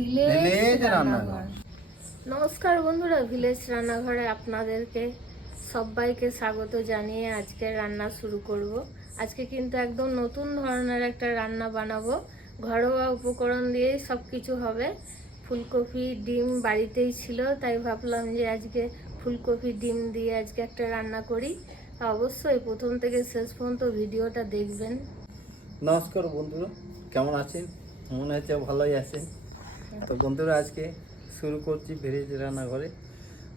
Village রান্নাঘর। নমস্কার বন্ধুরা, ভিলেজ রান্নাঘরে আপনাদেরকে সবাইকে স্বাগত জানিয়ে আজকে রান্না শুরু করব। আজকে কিন্তু একদম নতুন ধরনের একটা রান্না বানাবো। ঘরোয়া উপকরণ দিয়েই সব কিছু হবে। ফুলকপি ডিম বাড়িতেই ছিল, তাই ভাবলাম যে আজকে ফুলকপি ডিম দিয়ে আজকে একটা রান্না করি। অবশ্যই প্রথম থেকে শেষ পর্যন্ত ভিডিওটা দেখবেন। নমস্কার বন্ধুরা, কেমন আছেন? মনে হচ্ছে ভালোই আছেন। তো বন্ধুরা, আজকে শুরু করছি ভিলেজ রান্নাঘরে।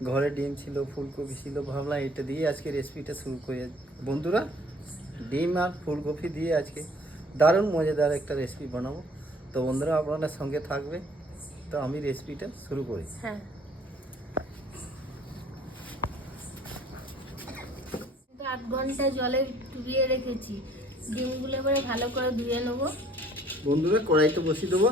ঘরে ডিম ছিল, ফুলকপি ছিল, ভাবলাম এটা দিয়ে আজকে রেসিপিটা শুরু করি। বন্ধুরা, ডিম আর ফুলকপি দিয়ে আজকে দারুণ মজাদার একটা রেসিপি বানাবো। তো বন্ধুরা, আপনাদের সঙ্গে থাকবে। তো আমি রেসিপিটা শুরু করি। হ্যাঁ, 8 ঘন্টা জলে ডুবিয়ে রেখেছি। ডিমগুলো এবারে ভালো করে ধুয়ে নেবো। বন্ধুরা, কড়াইতে বসিয়ে দেবো।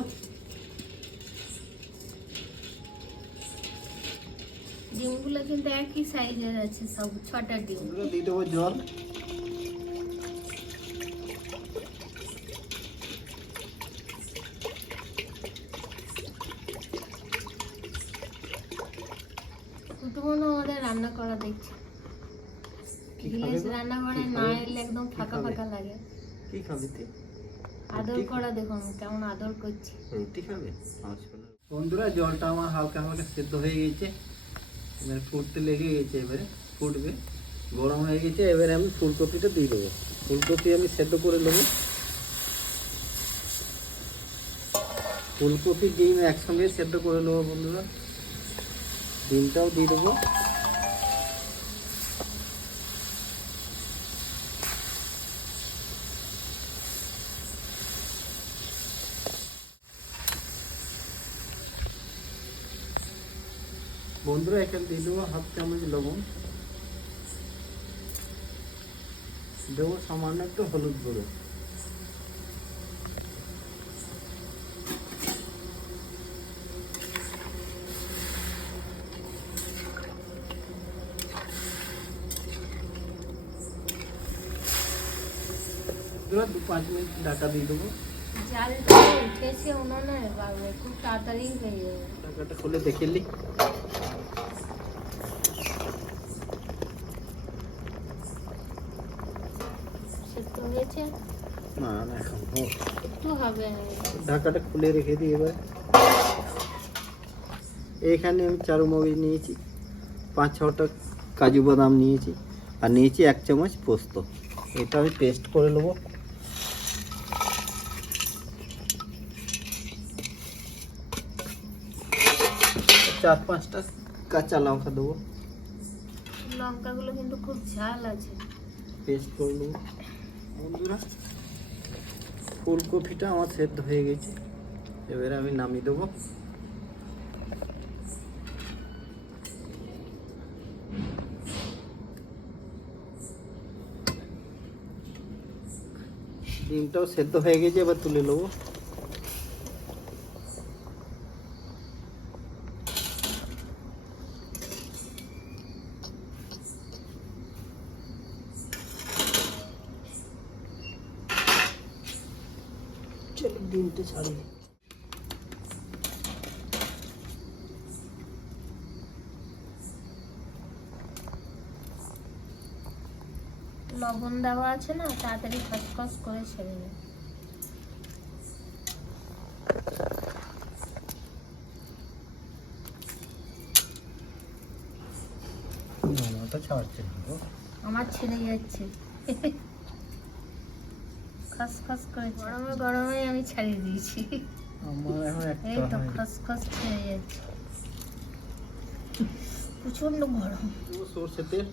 ডিমগুলো কিন্তু একই সাইজের আছে, সব 6টা ডিম। বন্ধুরা, দিয়ে দেবো জল। কুটুমনো আমাদের রান্না করা দেখছি। ভিলেজ রান্নাঘরে না এলে একদম ফাঁকা ফাঁকা লাগে। কি খাবি তুই? আদর করা দেখুন কেমন আদর করছি। রুটি খাবে? বন্ধুরা, জলটা আমার হালকা হালকা সেদ্ধ হয়ে গেছে, এবারে ফুটতে লেগে গেছে। এবারে ফুটবে, গরম হয়ে গেছে। এবারে আমি ফুলকপিটা দিয়ে দেবো। ফুলকপি আমি সেদ্ধ করে নেবো। ফুলকপি ডিম একসঙ্গে সেদ্ধ করে নেবো বন্ধুরা। ডিমটাও দিয়ে দেবো। বন্ধুরা, এখানে দিয়ে দেবো হাফ চামচ লবণ, দেবো সামান্য একটু হলুদ গুঁড়ো, বন্ধুরা 2-5 মিনিট ঢাকা দিয়ে দেবো। জালটা উঠেছে উনুনে, বাবা খুব তাড়াতাড়ি হয়ে যাবে। ঢাকাটা খুলে দেখে নি। সেদ্ধ হয়েছে না না, এখন একটু হবে। ঢাকাটা খুলে রেখে দিই। এবার এখানে আমি চারমগজ নিয়েছি, 5-6টা কাজু বাদাম নিয়েছি, আর নিয়েছি 1 চামচ পোস্ত। এটা আমি পেস্ট করে নেবো। চার 5টা কাঁচা লঙ্কা দেবো। লঙ্কাগুলো কিন্তু খুব ঝাল আছে। পেস্ট করে নেবো। বন্ধুরা, ফুলকপিটা আমার সেদ্ধ হয়ে গেছে, এবারে আমি নামিয়ে দেবো। ডিমটাও সেদ্ধ হয়ে গেছে, এবার তুলে নেবো। চলো ডিমটা ছাড়ি। লবণ দেওয়া আছে না, তাড়াতাড়ি খসখস করে ছেড়ে নেবে। তো ছাড়ছে না গো। আমার ছেড়ে যাচ্ছে। খসখস করে গরমে গরমে আমি ছাড়িয়ে দিয়েছি। আমার এখন এই একটা তো খসখস ছেড়ে যাচ্ছে। প্রচন্ড গরম। সরষে তেল,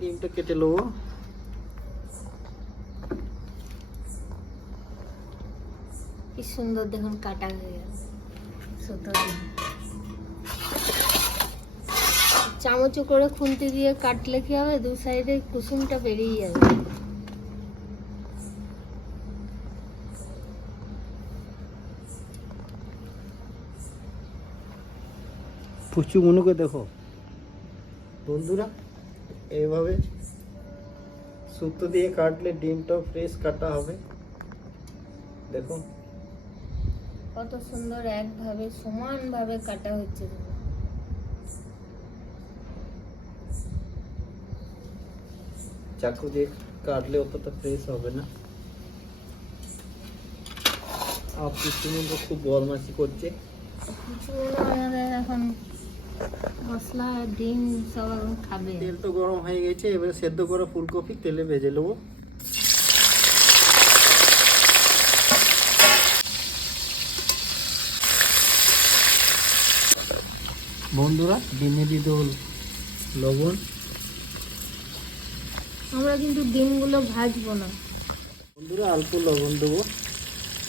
ডিমটা কেটে নেবো। কি সুন্দর দেখুন কাটা হয়ে গেল। ছোট ডিম চামচ করে খুন্তি দিয়ে কাটলে কি হবে, দু সাইডে কুসুমটা বেরিয়ে যাবে। ফুচুগুলোকে দেখো বন্ধুরা, এইভাবে সুতো দিয়ে কাটলে ডিমটাও ফ্রেশ কাটা হবে। দেখো কত সুন্দর একভাবে সমানভাবে কাটা হচ্ছে। চাকু দিয়ে কাটলে অতটা ফ্রেশ হবে না। আর ফুচুগুলো খুব বদমাশি করছে। কিছুগুলো আমাদের এখন মশলা ডিম সব এখন খাবে। তেল তো গরম হয়ে গেছে, এবার সেদ্ধ করা ফুলকপি তেলে ভেজে নেবো। বন্ধুরা ডিমে দিয়ে দেবো লবণ। আমরা কিন্তু ডিমগুলো ভাজবো না, বন্ধুরা অল্প লবণ দেবো,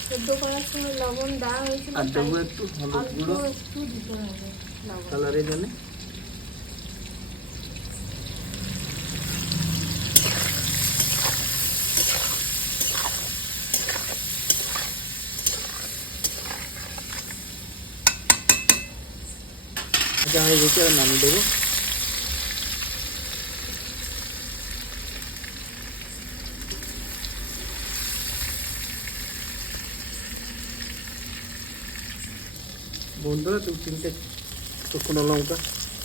সেদ্ধ করার সময় লবণ দেওয়া হয়েছিল, আর তাই দেবো একটু হলুদ অল্প গুঁড়ো একটু দিতে হবে লবণ। কালারের জন্য। এটা হয়ে গেছে, আর নামিয়ে দেবো। বন্ধুরা 2-3টে শুকনো লঙ্কা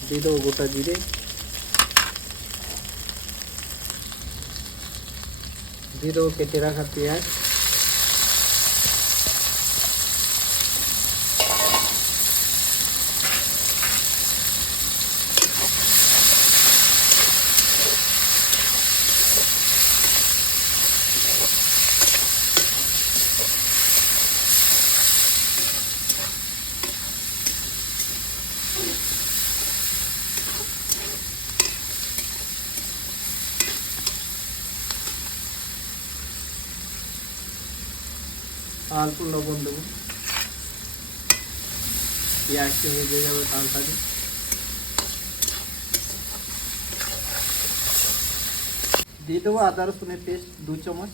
দিয়ে দেবো, গোটা জিরে দিয়ে দেবো, কেটে রাখা পেঁয়াজ, অল্প লবণ দেবো। পেঁয়াজটা ভেজে যাবে তাড়াতাড়ি। দিয়ে দেবো আদা রসুনের পেস্ট 2 চামচ।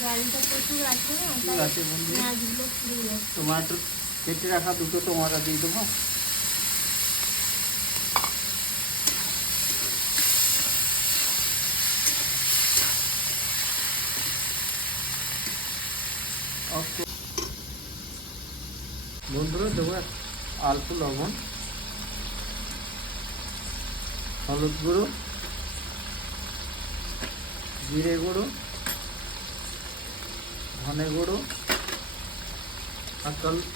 জালটা প্রচুর আছে না, তাই আছে বন্ধু। পেঁয়াজগুলো পুড়ে যাচ্ছে। টমাটো কেটে রাখা 2টো টমাটো দিয়ে দেবো। বন্ধুরা দেবো অল্প লবণ, হলুদ গুঁড়ো, জিরে গুঁড়ো, ধনে গুঁড়ো, আর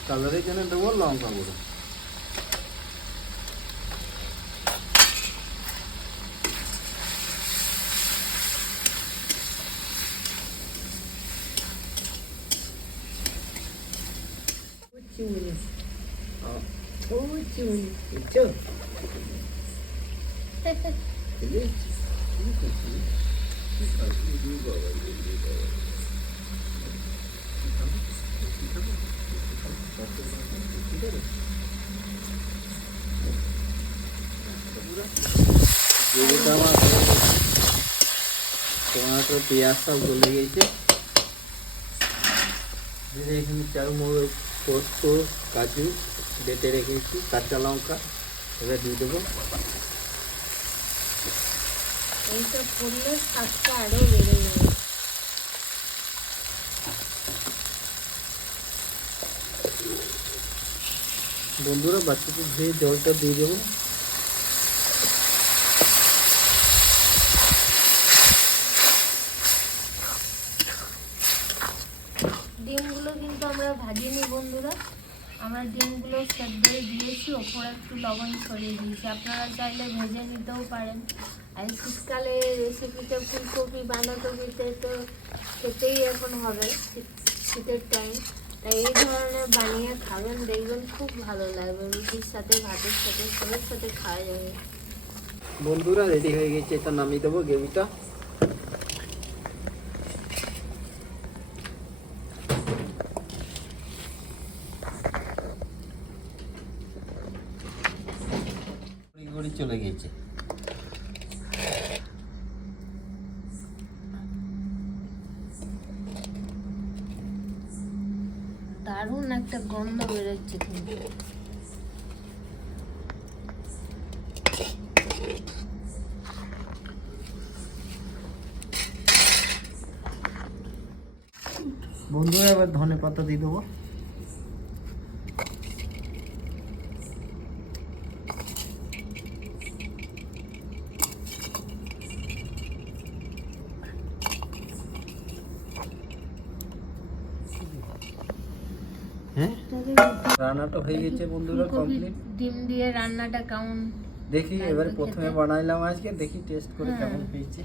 কালারের জন্য দেবো লঙ্কা গুঁড়ো। টমাটো পেঁয়াজ সব গলে গেছে। এখানে চারমগজ, পোস্ত, কাজু বেটে রেখেছি, কাঁচা লঙ্কা এবার দিয়ে দেবো। এইসব করলে স্বাদটা আরো বেড়ে যাবে। বন্ধুরা বাচ্চাকে ধুয়ে জলটা দিয়ে দেবো। ডিমগুলো কিন্তু আমরা ভাজিনি বন্ধুরা, আমরা ডিমগুলো সেদ্ধই দিয়েছি, ওপরে একটু লবণ ছড়িয়ে দিয়েছি। আপনারা চাইলে ভেজে নিতেও পারেন। আর শীতকালে রেসিপিতে ফুলকপি বাঁধাকপিতে তো খেতেই এখন হবে, শীতের টাইম, তাই এই ধরনের বানিয়ে খাবেন, দেখবেন খুব ভালো লাগবে। রুটির সাথে, ভাতের সাথে, সবের সাথে খাওয়া যাবে। বন্ধুরা রেডি হয়ে গেছে, এটা নামিয়ে দেবো গ্রেভিটা। চলে গেছে। একটা গন্ধ বেরোচ্ছে কিন্তু। বন্ধুরা এবার ধনে পাতা দিয়ে দেবো। হ্যাঁ, রান্নাটা হয়ে গেছে বন্ধুরা, কমপ্লিট। ডিম দিয়ে রান্নাটা কেমন দেখি এবারে প্রথমে বানাইলাম আজকে, দেখি টেস্ট করে কেমন হয়েছে।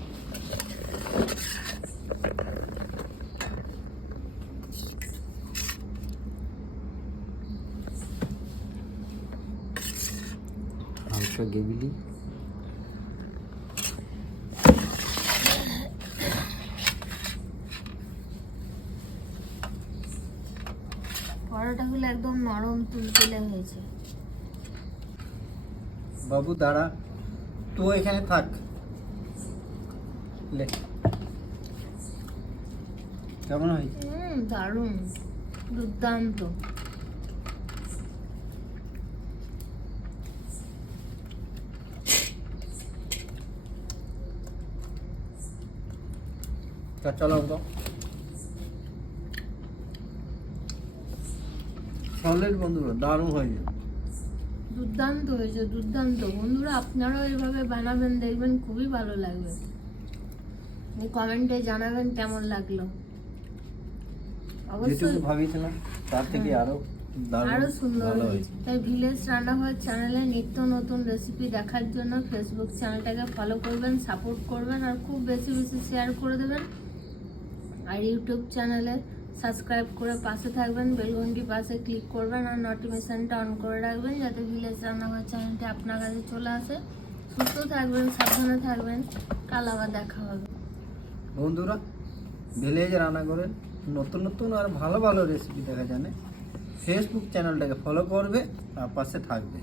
হালকা গেবিলি, পরোটাগুলো একদম নরম তুলতুলে হয়েছে। বাবু দাঁড়া, তো এখানে থাক। লে, কেমন হয়েছে? দারুণ, দুর্দান্ত। চলো তো, সলিড বন্ধুরা, দারুণ হয়েছে। দুর্দান্ত হয়েছে, দুর্দান্ত। বন্ধুরা আপনারাও এইভাবে বানাবেন, দেখবেন খুবই ভালো লাগবে। কমেন্টে জানাবেন কেমন লাগলো। অবশ্যই যেটুকু ভাবিয়েছিলাম তার থেকে আরো দারুণ আরো সুন্দর ভালো হয়েছে। তাই ভিলেজ রান্নাঘর চ্যানেলে নিত্য নতুন রেসিপি দেখার জন্য ফেসবুক চ্যানেলটাকে ফলো করবেন, সাপোর্ট করবেন, আর খুব বেশি বেশি শেয়ার করে দেবেন। আর ইউটিউব চ্যানেলে সাবস্ক্রাইব করে পাশে থাকবেন, বেলঘন্টি পাশে ক্লিক করবেন, আর নোটিফিকেশনটা অন করে রাখবেন যাতে ভিলেজ রান্নাঘর চ্যানেলটা আপনার কাছে চলে আসে। সুস্থ থাকবেন, সাবধানে থাকবেন। কাল আবার দেখা হবে বন্ধুরা। ভিলেজ রান্নাঘরের নতুন নতুন আর ভালো ভালো রেসিপি দেখা জানে ফেসবুক চ্যানেলটাকে ফলো করবে আর পাশে থাকবে।